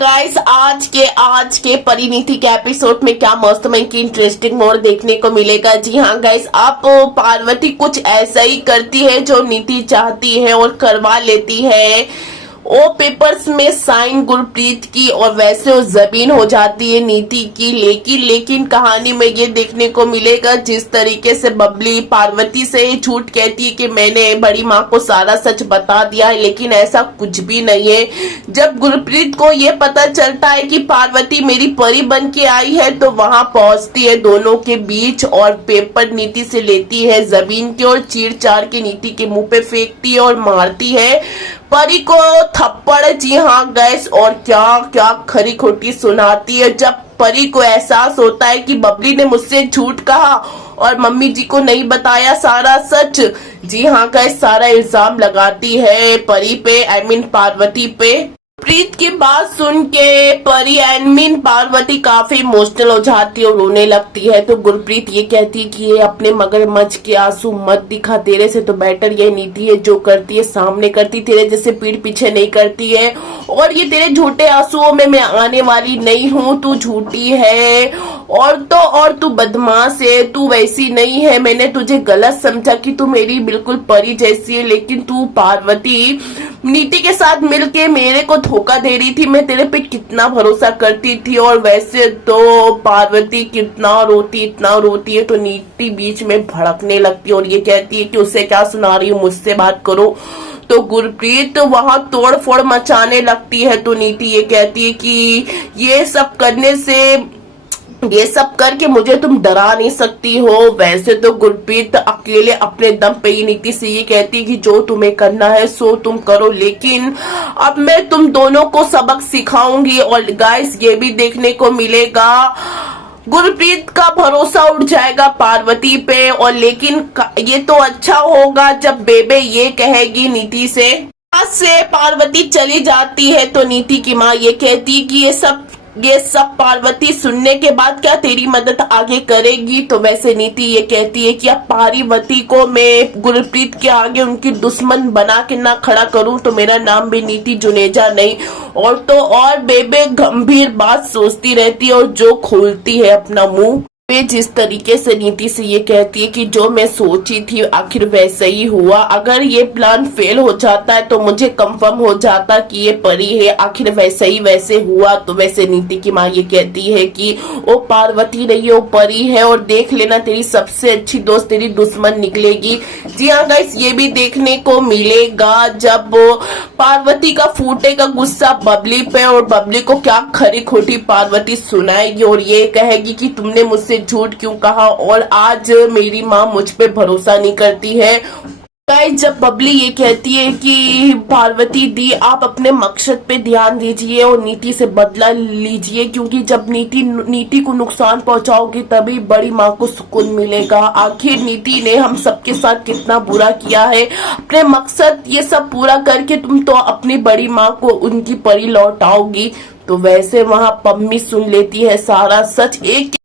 Guys आज के परिणीति के एपिसोड में क्या मस्त में की इंटरेस्टिंग मोड़ देखने को मिलेगा। जी हाँ गाइस, अब पार्वती कुछ ऐसा ही करती है जो नीति चाहती है और करवा लेती है। वो पेपर्स में साइन गुरप्रीत की और वैसे वो जमीन हो जाती है नीति की। लेकिन कहानी में ये देखने को मिलेगा जिस तरीके से बबली पार्वती से झूठ कहती है कि मैंने बड़ी माँ को सारा सच बता दिया है, लेकिन ऐसा कुछ भी नहीं है। जब गुरप्रीत को ये पता चलता है कि पार्वती मेरी परी बन के आई है तो वहां पहुंचती है दोनों के बीच और पेपर नीति से लेती है जमीन के और चीर चार के नीति के मुंह पे फेंकती है और मारती है परी को थप्पड़। जी हाँ गैस, और क्या क्या खरी खोटी सुनाती है। जब परी को एहसास होता है कि बबली ने मुझसे झूठ कहा और मम्मी जी को नहीं बताया सारा सच। जी हाँ गैस, सारा इल्जाम लगाती है परी पे, आई मीन पार्वती पे। प्रीत की बात सुन के परी आई मीन पार्वती काफी इमोशनल हो जाती है और रोने लगती है। तो गुरप्रीत ये कहती है कि ये अपने मगरमच्छ के आंसू मत दिखा, तेरे से तो बेटर ये नीति है जो करती है सामने करती, तेरे जैसे पीठ पीछे नहीं करती है। और ये तेरे झूठे आंसुओं में मैं आने वाली नहीं हूँ, तू झूठी है और तू बदमाश है, तू वैसी नहीं है। मैंने तुझे गलत समझा कि तू मेरी बिल्कुल परी जैसी है, लेकिन तू पार्वती नीति के साथ मिलके मेरे को धोखा दे रही थी। मैं तेरे पे कितना भरोसा करती थी और वैसे तो पार्वती कितना रोती इतना रोती है। तो नीति बीच में भड़कने लगती है और ये कहती है कि उससे क्या सुना रही हूँ, मुझसे बात करो। तो गुरप्रीत वहां तोड़ फोड़ मचाने लगती है। तो नीति ये कहती है कि ये सब करके मुझे तुम डरा नहीं सकती हो। वैसे तो गुरप्रीत अकेले अपने दम पे ही नीति से ये कहती है कि जो तुम्हें करना है सो तुम करो, लेकिन अब मैं तुम दोनों को सबक सिखाऊंगी। और गाइस, ये भी देखने को मिलेगा गुरप्रीत का भरोसा उठ जाएगा पार्वती पे। और लेकिन ये तो अच्छा होगा जब बेबे ये कहेगी नीति से। आज से पार्वती चली जाती है तो नीति की माँ ये कहती है कि ये सब पार्वती सुनने के बाद क्या तेरी मदद आगे करेगी। तो वैसे नीति ये कहती है कि अब पार्वती को मैं गुरप्रीत के आगे उनकी दुश्मन बना के ना खड़ा करूं तो मेरा नाम भी नीति जुनेजा नहीं। और बेबे गंभीर बात सोचती रहती है और जो खोलती है अपना मुंह पे जिस तरीके से नीति से ये कहती है कि जो मैं सोची थी आखिर वैसे ही हुआ। अगर ये प्लान फेल हो जाता है तो मुझे कंफर्म हो जाता कि ये परी है, आखिर वैसे हुआ। तो वैसे नीति की माँ ये कहती है कि वो पार्वती नहीं है, वो परी है और देख लेना तेरी सबसे अच्छी दोस्त तेरी दुश्मन निकलेगी। जी हाँ गाइस, ये भी देखने को मिलेगा जब पार्वती का फूटेगा गुस्सा बबली पे और बबली को क्या खरी खोटी पार्वती सुनाएगी और ये कहेगी कि तुमने मुझसे झूठ क्यों कहा और आज मेरी माँ मुझ पे भरोसा नहीं करती है। गाइस, जब बबली ये कहती है कि पार्वती दी आप अपने मकसद पे ध्यान दीजिए और नीति से बदला लीजिए, क्योंकि जब नीति को नुकसान पहुंचाओगी तभी बड़ी माँ को सुकून मिलेगा। आखिर नीति ने हम सबके साथ कितना बुरा किया है, अपने मकसद ये सब पूरा करके तुम तो अपनी बड़ी माँ को उनकी परी लौटाओगी। तो वैसे वहां पम्मी सुन लेती है सारा सच। एक